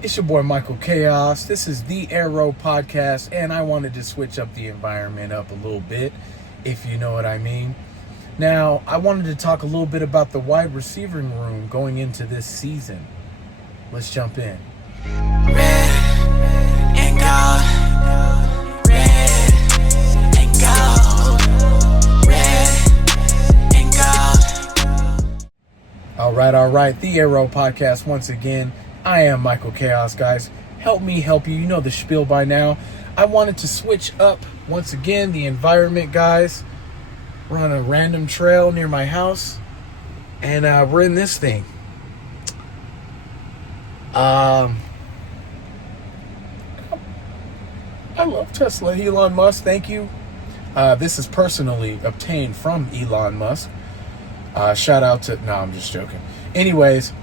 It's your boy Michael Chaos. This is the Arrow Podcast, and I wanted to switch up the environment up a little bit, if you know what I mean. Now, I wanted to talk a little bit about the wide receiving room going into this season. Let's jump in. Red and gold. Red and gold. Red and gold. All right. The Arrow Podcast once again. I am Michael Chaos, guys. Help me help you. You know the spiel by now. I wanted to switch up once again the environment, guys. We're on a random trail near my house, and we're in this thing. I love Tesla. Elon Musk, thank you. This is personally obtained from Elon Musk. Shout out to... No, I'm just joking. Anyways,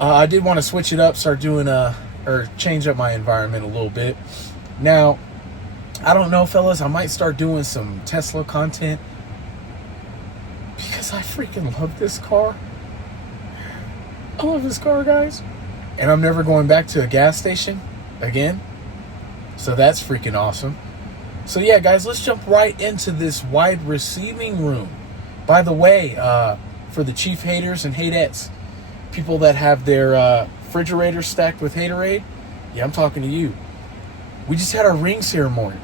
I did want to switch it up, start doing or change up my environment a little bit. Now, I don't know, fellas. I might start doing some Tesla content because I freaking love this car. I love this car, guys. And I'm never going back to a gas station again. So that's freaking awesome. So yeah, guys, let's jump right into this wide receiving room. By the way, for the Chief haters and hatettes, people that have their refrigerator stacked with Haterade, yeah, I'm talking to you. We just had our ring ceremony.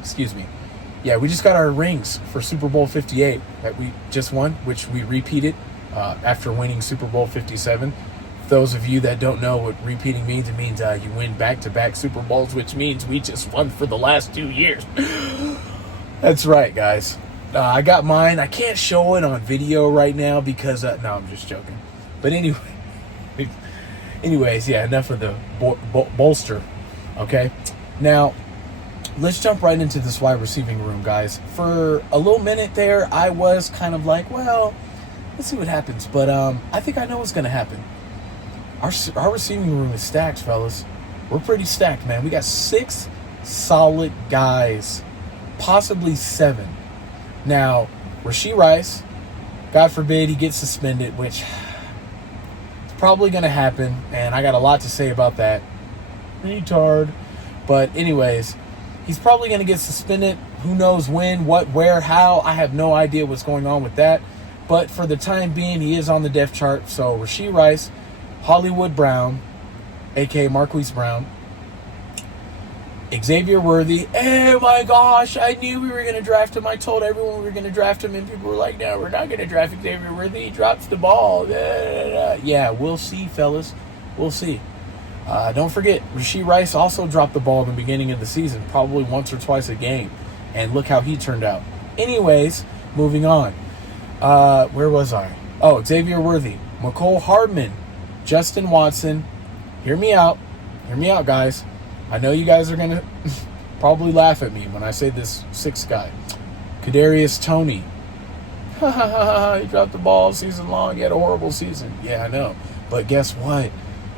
Excuse me. Yeah, we just got our rings for Super Bowl 58 that we just won, which we repeated after winning Super Bowl 57. Those of you that don't know what repeating means, it means you win back-to-back Super Bowls, which means we just won for the last 2 years. That's right, guys. I got mine. I can't show it on video right now because... no, I'm just joking. But anyways, yeah, enough of the bolster, okay? Now, let's jump right into this wide receiving room, guys. For a little minute there, I was kind of like, well, let's see what happens. But I think I know what's going to happen. Our receiving room is stacked, fellas. We're pretty stacked, man. We got 6 solid guys, possibly 7. Now, Rashee Rice, God forbid he gets suspended, which is probably going to happen, and I got a lot to say about that. Retard. But anyways, he's probably going to get suspended. Who knows when, what, where, how. I have no idea what's going on with that. But for the time being, he is on the depth chart. So Rashee Rice, Hollywood Brown, a.k.a. Marquise Brown, Xavier Worthy. Oh my gosh, I knew we were going to draft him. I told everyone we were going to draft him, and people were like, no, we're not going to draft Xavier Worthy. He drops the ball. Yeah, we'll see, fellas. We'll see. Don't forget, Rashee Rice also dropped the ball in the beginning of the season, probably once or twice a game. And look how he turned out. Anyways, moving on. Where was I? Oh, Xavier Worthy, Mecole Hardman, Justin Watson. Hear me out. Hear me out, guys. I know you guys are going to probably laugh at me when I say this 6th guy. Kadarius Toney. He dropped the ball season long. He had a horrible season. Yeah, I know. But guess what?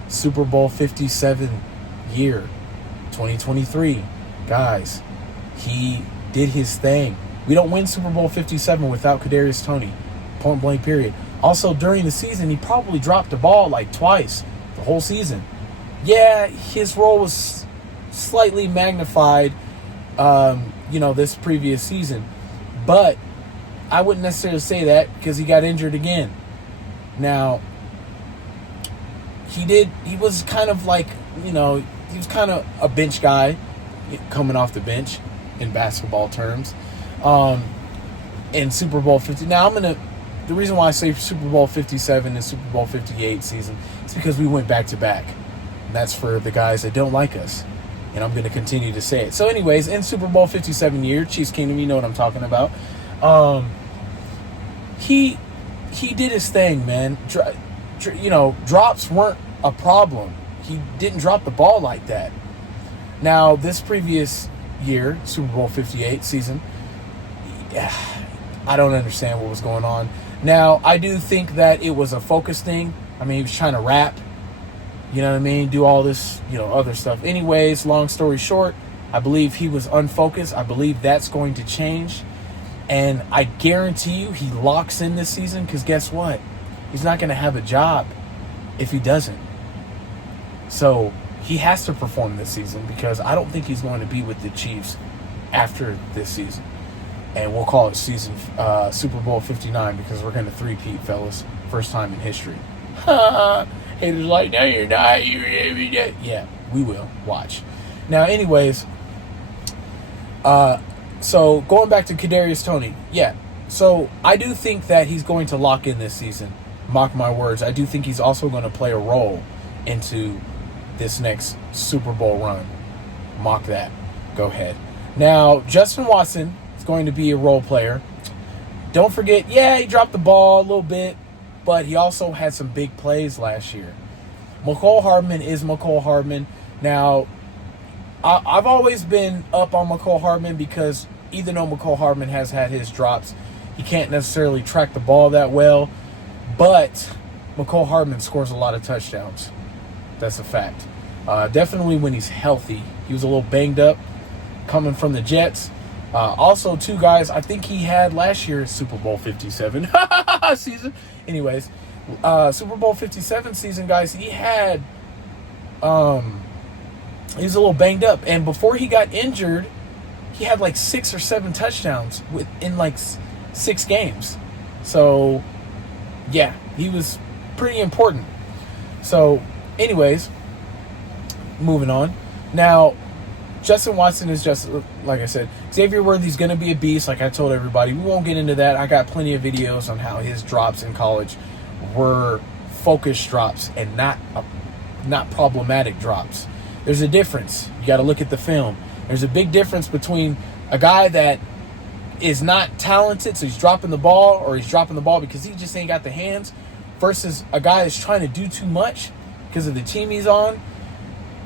Super Bowl 57 year, 2023. Guys, he did his thing. We don't win Super Bowl 57 without Kadarius Toney. Point blank period. Also, during the season, he probably dropped the ball like twice the whole season. Yeah, his role was slightly magnified, this previous season. But I wouldn't necessarily say that because he got injured again. Now, he was kind of like, he was kind of a bench guy coming off the bench in basketball terms. In Super Bowl 50. Now, the reason why I say Super Bowl 57 and Super Bowl 58 season is because we went back-to-back. And that's for the guys that don't like us. And I'm going to continue to say it. So anyways, in Super Bowl 57 year, Chiefs Kingdom, you know what I'm talking about. He did his thing, man. Drops weren't a problem. He didn't drop the ball like that. Now, this previous year, Super Bowl 58 season, I don't understand what was going on. Now, I do think that it was a focus thing. I mean, he was trying to rap. You know what I mean? Do all this, other stuff. Anyways, long story short, I believe he was unfocused. I believe that's going to change. And I guarantee you he locks in this season because guess what? He's not going to have a job if he doesn't. So he has to perform this season because I don't think he's going to be with the Chiefs after this season. And we'll call it Super Bowl 59 because we're going to three-peat, fellas. First time in history. Haters like, no, you're not. Yeah, we will. Watch. Now, anyways, so going back to Kadarius Toney, yeah. So I do think that he's going to lock in this season. Mock my words. I do think he's also going to play a role into this next Super Bowl run. Mock that. Go ahead. Now, Justin Watson is going to be a role player. Don't forget, yeah, he dropped the ball a little bit, but he also had some big plays last year. Mecole Hardman is Mecole Hardman. Now, I've always been up on Mecole Hardman because even though Mecole Hardman has had his drops, he can't necessarily track the ball that well. But Mecole Hardman scores a lot of touchdowns. That's a fact. Definitely when he's healthy. He was a little banged up coming from the Jets. Also, two guys, I think he had last year's Super Bowl 57 season. Anyways, Super Bowl 57 season, guys, he had... he was a little banged up. And before he got injured, he had like 6 or 7 touchdowns in like 6 games. So, yeah, he was pretty important. So, anyways, moving on. Now, Justin Watson is just, like I said, Xavier Worthy's going to be a beast, like I told everybody. We won't get into that. I got plenty of videos on how his drops in college were focused drops and not problematic drops. There's a difference. You got to look at the film. There's a big difference between a guy that is not talented, so he's dropping the ball, or he's dropping the ball because he just ain't got the hands, versus a guy that's trying to do too much because of the team he's on,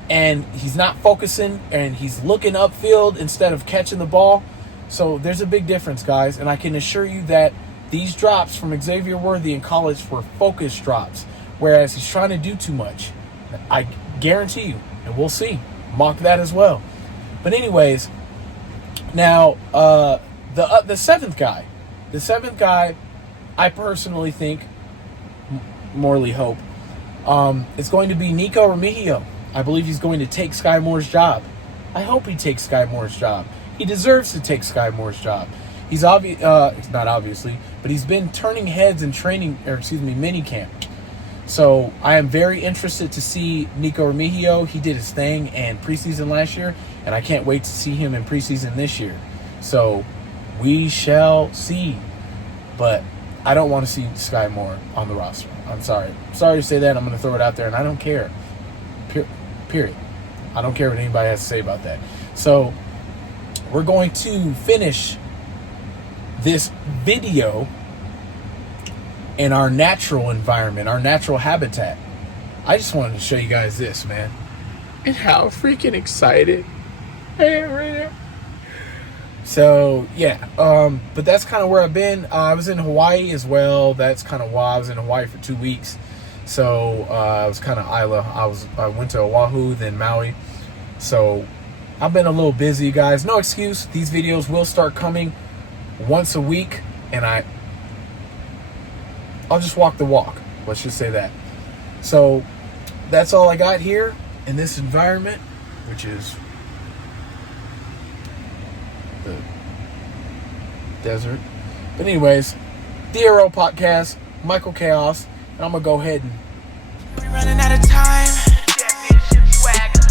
and he's not focusing, and he's looking upfield instead of catching the ball. So there's a big difference, guys, and I can assure you that these drops from Xavier Worthy in college were focused drops, whereas he's trying to do too much. I guarantee you, and we'll see. Mock that as well. But anyways, now the seventh guy, I personally think, morally hope, is going to be Nico Remigio. I believe he's going to take Sky Moore's job. I hope he takes Sky Moore's job. He deserves to take Sky Moore's job. He's not obviously, but he's been turning heads in mini camp. So I am very interested to see Nico Remigio. He did his thing in preseason last year, and I can't wait to see him in preseason this year. So we shall see. But I don't want to see Sky Moore on the roster. I'm sorry. Sorry to say that. I'm going to throw it out there, and I don't care. Period. I don't care what anybody has to say about that. So we're going to finish this video in our natural environment, our natural habitat. I just wanted to show you guys this, man. And how freaking excited I am right now. So, yeah. But that's kind of where I've been. I was in Hawaii as well. That's kind of why I was in Hawaii for 2 weeks. So, I was kind of Isla. I went to Oahu, then Maui. So, I've been a little busy, guys. No excuse. These videos will start coming once a week. And I'll just walk the walk. Let's just say that. So, that's all I got here in this environment, which is the desert. But anyways, the Arrow Podcast, Michael Chaos, and I'm going to go ahead and... We running out of time.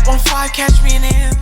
1-5, catch me in the end.